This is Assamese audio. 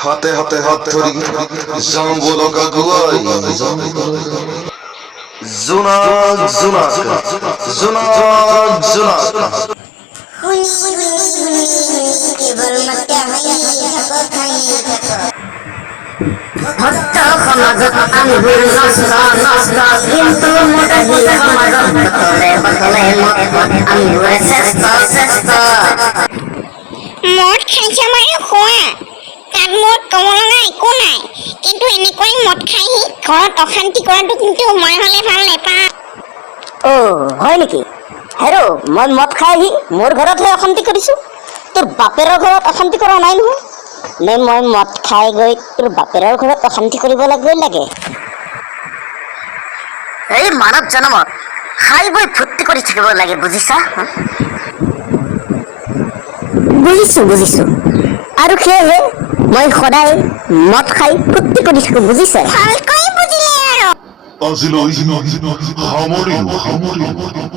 হাতে হাতে হাত ধৰি যাওঁ বলক আগুৱাই জোনাক জোনাক জোনাক জোনাক ভক্ত সমাজত আমিবোৰ নষ্ট নষ্ট কিন্তু মোটাহি সমাজত বতলে বতলে আমিবোৰে শ্ৰেষ্ঠ শ্ৰেষ্ঠ মদ খাইছে মানে খোৱা তাত মোৰ কমলঙা একো নাই কিন্তু এনেকৈ মদ খাইহি ঘৰত অশান্তি কৰাটো কিন্তু মই হ'লে ভাল নেপাওঁ হয় নেকি হেৰো মই মদ খাই আহি মোৰ ঘৰতহে অশান্তি কৰিছো তোৰ বাপেৰৰ ঘৰত অশান্তি কৰা নাই নহয় নে মই মদ খাই গৈ তোৰ বাপেৰৰ ঘৰত অশান্তি কৰিব লাগে এই মানৱ জন্মত খাই বৈ ফূৰ্তি কৰি থাকিব লাগে বুজিছা বুজিছো আৰু সেয়েহে মই সদায় মদ খাই ফূৰ্তি কৰি থাকো বুজিছে ভালকৈ বুজিলে আৰু আজিলৈ সামৰিলোঁ